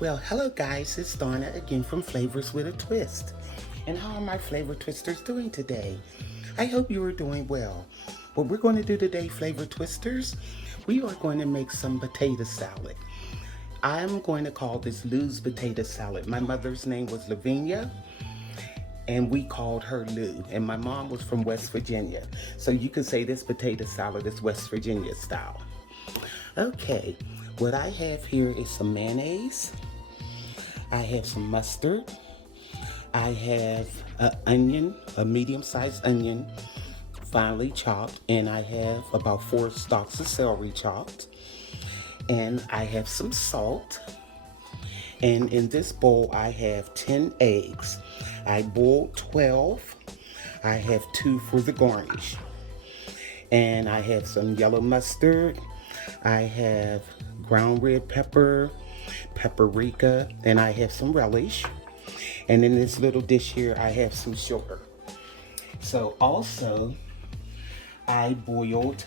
Well, hello guys, it's Donna again from Flavors with a Twist. And how are my flavor twisters doing today? I hope you are doing well. What we're going to do today, flavor twisters, we are going to make some potato salad. I'm going to call this Lues potato salad. My mother's name was Lavinia, and we called her Lou. And my mom was from West Virginia. So you can say this potato salad is West Virginia style. Okay, what I have here is some mayonnaise. I have some mustard. I have an onion, a medium-sized onion, finely chopped, and I have about 4 stalks of celery chopped. And I have some salt. And in this bowl, I have 10 eggs. I boiled 12. I have 2 for the garnish. And I have some yellow mustard. I have ground red pepper, paprika, and I have some relish. And in this little dish here, I have some sugar. So also, I boiled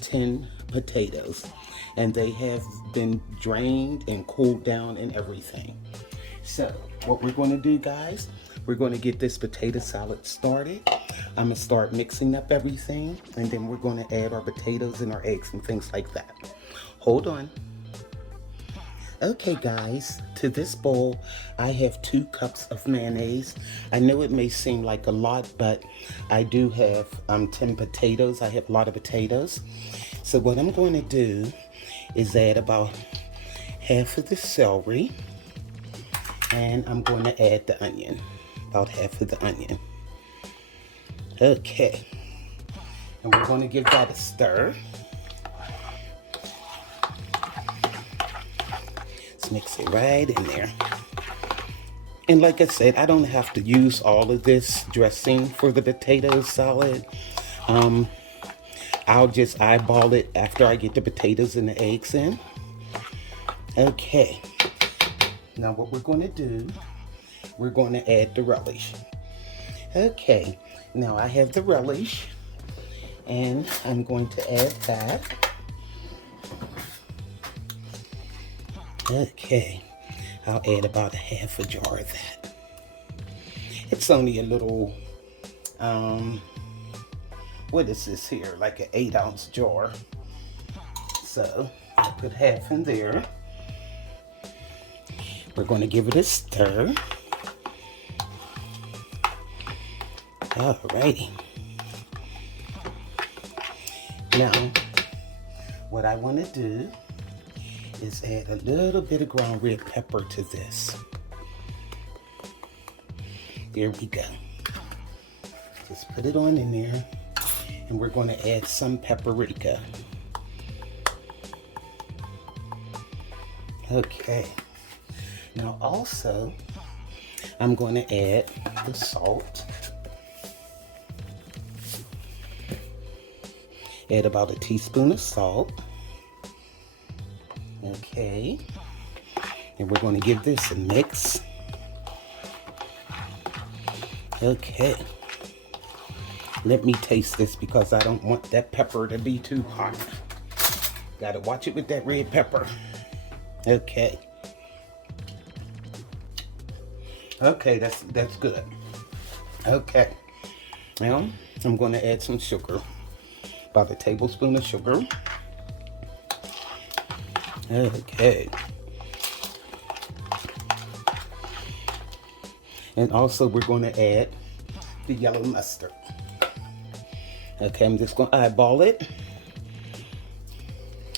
10 potatoes, and they have been drained and cooled down and everything. So what we're going to do, guys, we're going to get this potato salad started. I'm going to start mixing up everything, and then we're going to add our potatoes and our eggs and things like that. Hold on. Okay guys, to this bowl, I have 2 cups of mayonnaise. I know it may seem like a lot, but I do have 10 potatoes. I have a lot of potatoes. So what I'm going to do is add about half of the celery, and I'm going to add the onion, about half of the onion. Okay, and we're going to give that a stir. Let's mix it right in there. And like I said, I don't have to use all of this dressing for the potato salad. I'll just eyeball it after I get the potatoes and the eggs in. Okay, now what we're going to do, we're going to add the relish. Okay, now I have the relish, and I'm going to add that. Okay, I'll add about a half a jar of that. It's only a little, what is this here? Like an 8-ounce jar. So I'll put half in there. We're going to give it a stir. Alrighty. Now, what I want to do is add a little bit of ground red pepper to this. There we go. Just put it on in there, and we're going to add some paprika. Okay. Now also, I'm going to add the salt. Add about a teaspoon of salt. Okay. And we're going to give this a mix. Okay. Let me taste this because I don't want that pepper to be too hot. Gotta watch it with that red pepper. Okay. Okay, that's good. Okay. Now, I'm going to add some sugar. About a tablespoon of sugar. Okay. And also we're going to add the yellow mustard. Okay, I'm just going to eyeball it.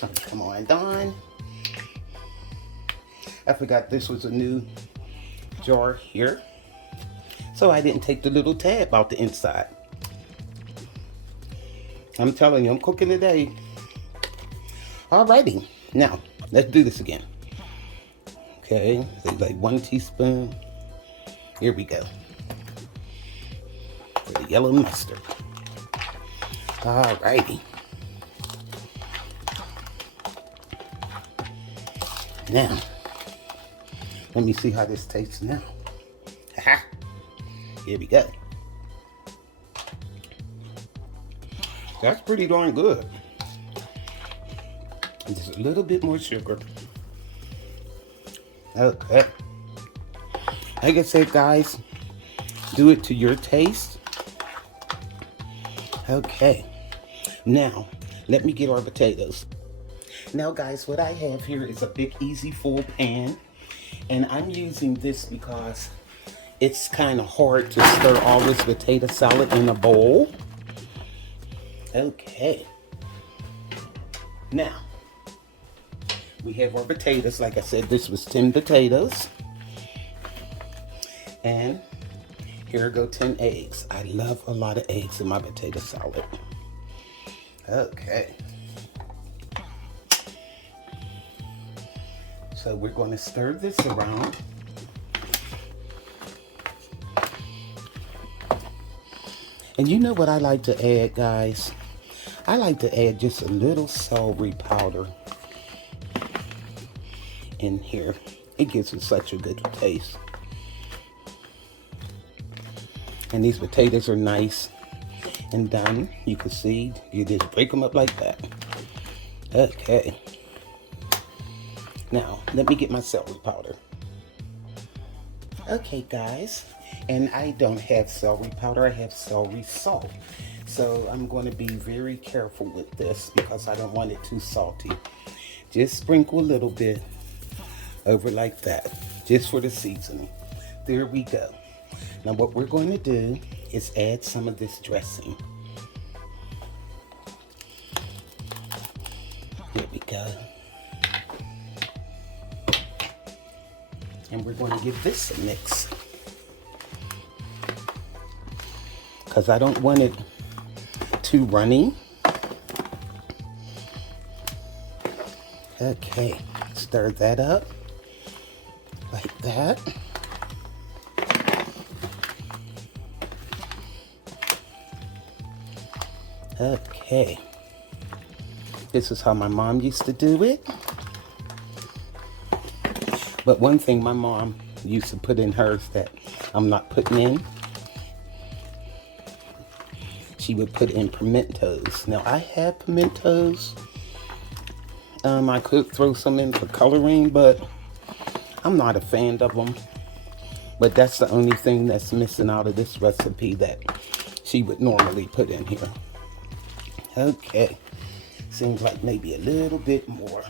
Oh, come on, Don. I forgot this was a new jar here, so I didn't take the little tab out the inside. I'm telling you, I'm cooking today. Alrighty, now let's do this again. Okay, so like 1 teaspoon. Here we go. The yellow mustard. Alrighty. Now, let me see how this tastes now. Ha! Here we go. That's pretty darn good. Just a little bit more sugar. Okay. Like I said, guys, do it to your taste. Okay. Now, let me get our potatoes. Now, guys, what I have here is a big, easy, full pan. And I'm using this because it's kind of hard to stir all this potato salad in a bowl. Okay. Now, we have our potatoes. Like I said, this was 10 potatoes. And here go 10 eggs. I love a lot of eggs in my potato salad. Okay. So we're going to stir this around. And you know what I like to add, guys? I like to add just a little celery powder in here. It gives it such a good taste. And these potatoes are nice and done. You can see, you just break them up like that. Okay. Now, let me get my celery powder. Okay, guys. And I don't have celery powder, I have celery salt. So I'm going to be very careful with this because I don't want it too salty. Just sprinkle a little bit over like that, just for the seasoning. There we go. Now what we're going to do is add some of this dressing. Here we go. And we're going to give this a mix, because I don't want it too runny. Okay, stir that up like that. Okay, this is how my mom used to do it. But one thing my mom used to put in hers that I'm not putting in, she would put in pimentos. Now I have pimentos. I could throw some in for coloring, but I'm not a fan of them. But that's the only thing that's missing out of this recipe that she would normally put in here. Okay, seems like maybe a little bit more.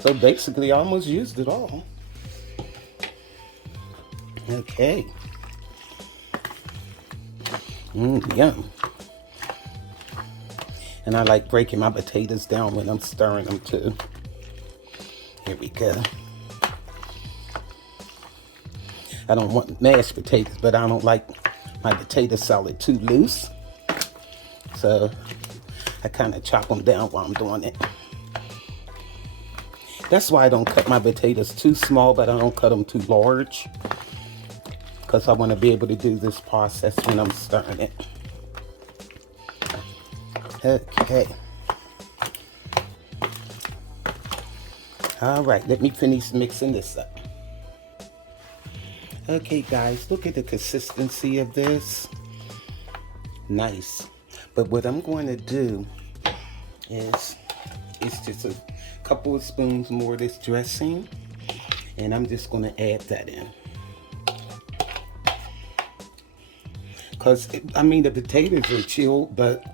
So basically I almost used it all. Okay. Yum. And I like breaking my potatoes down when I'm stirring them too. Here we go. I don't want mashed potatoes, but I don't like my potato salad too loose. So I kind of chop them down while I'm doing it. That's why I don't cut my potatoes too small, but I don't cut them too large, because I want to be able to do this process when I'm stirring it. Okay. All right, let me finish mixing this up. Okay, guys, look at the consistency of this. Nice. But what I'm going to do is, it's just a couple of spoons more of this dressing, and I'm just going to add that in. Because, I mean, the potatoes are chilled, but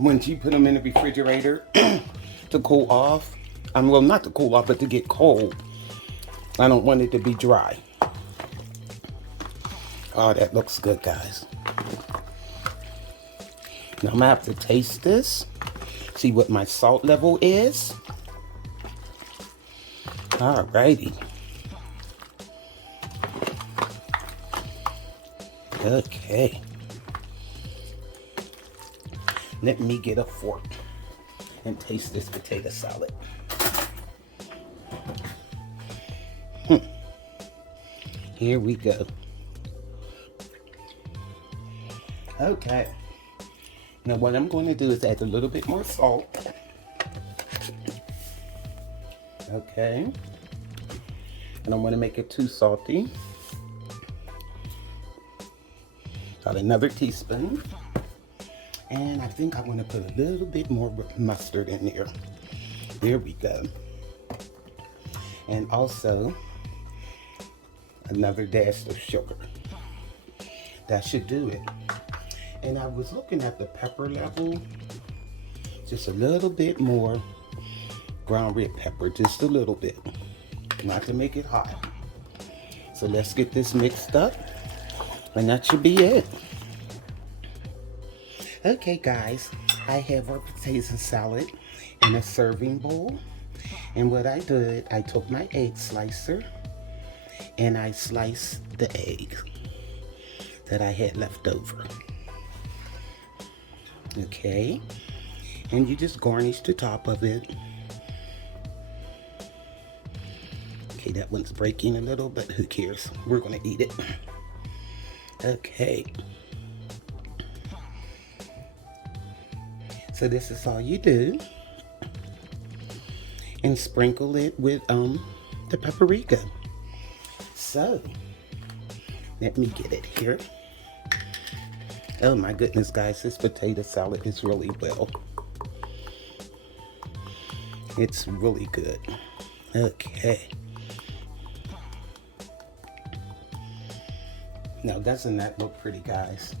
once you put them in the refrigerator to cool off, well, not to cool off, but to get cold, I don't want it to be dry. Oh, that looks good, guys. Now I'm gonna have to taste this, see what my salt level is. Alrighty. Okay. Let me get a fork and taste this potato salad. Here we go. Okay. Now what I'm going to do is add a little bit more salt. Okay. I don't want to make it too salty. Got another teaspoon. And I think I want to put a little bit more mustard in there. There we go. and also another dash of sugar. That should do it. And I was looking at the pepper level, just a little bit more ground red pepper, just a little bit, not to make it hot. So let's get this mixed up, and that should be it. Okay guys, I have our potato salad in a serving bowl. And what I did, I took my egg slicer and I sliced the egg that I had left over. Okay, and you just garnish the top of it. Okay, that one's breaking a little, but who cares? We're gonna eat it. Okay. So this is all you do. And sprinkle it with the paprika. So, let me get it here. Oh my goodness, guys, this potato salad is really well. It's really good. Okay. Now, doesn't that look pretty, guys?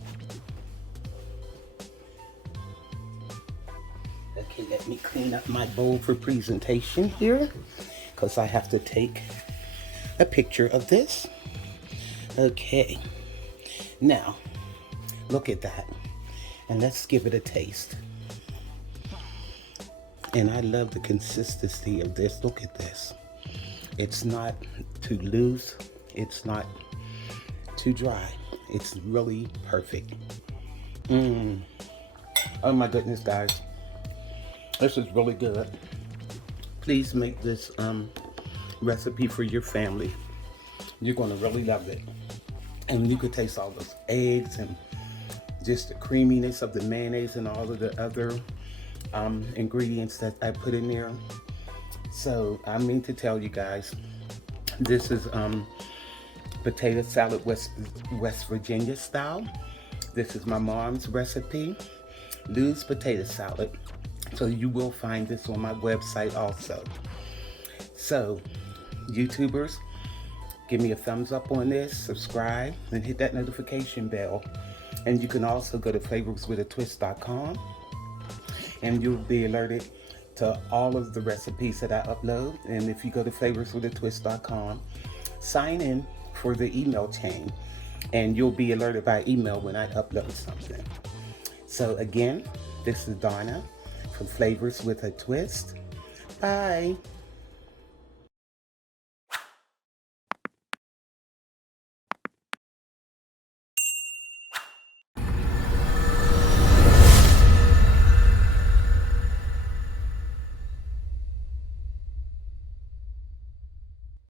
Okay, let me clean up my bowl for presentation here, because I have to take a picture of this. Okay, now, look at that. And let's give it a taste. And I love the consistency of this. Look at this. It's not too loose. It's not too dry. It's really perfect. Oh my goodness, guys. This is really good. Please make this recipe for your family. You're gonna really love it. And you could taste all those eggs and just the creaminess of the mayonnaise and all of the other ingredients that I put in there. So I mean to tell you guys, this is potato salad West Virginia style. This is my mom's recipe, Lues potato salad. So you will find this on my website also. So YouTubers, give me a thumbs up on this, subscribe, and hit that notification bell. And you can also go to flavorswithatwist.com and you'll be alerted to all of the recipes that I upload. And if you go to flavorswithatwist.com, sign in for the email chain and you'll be alerted by email when I upload something. So again, this is Donna from Flavors with a Twist. Bye.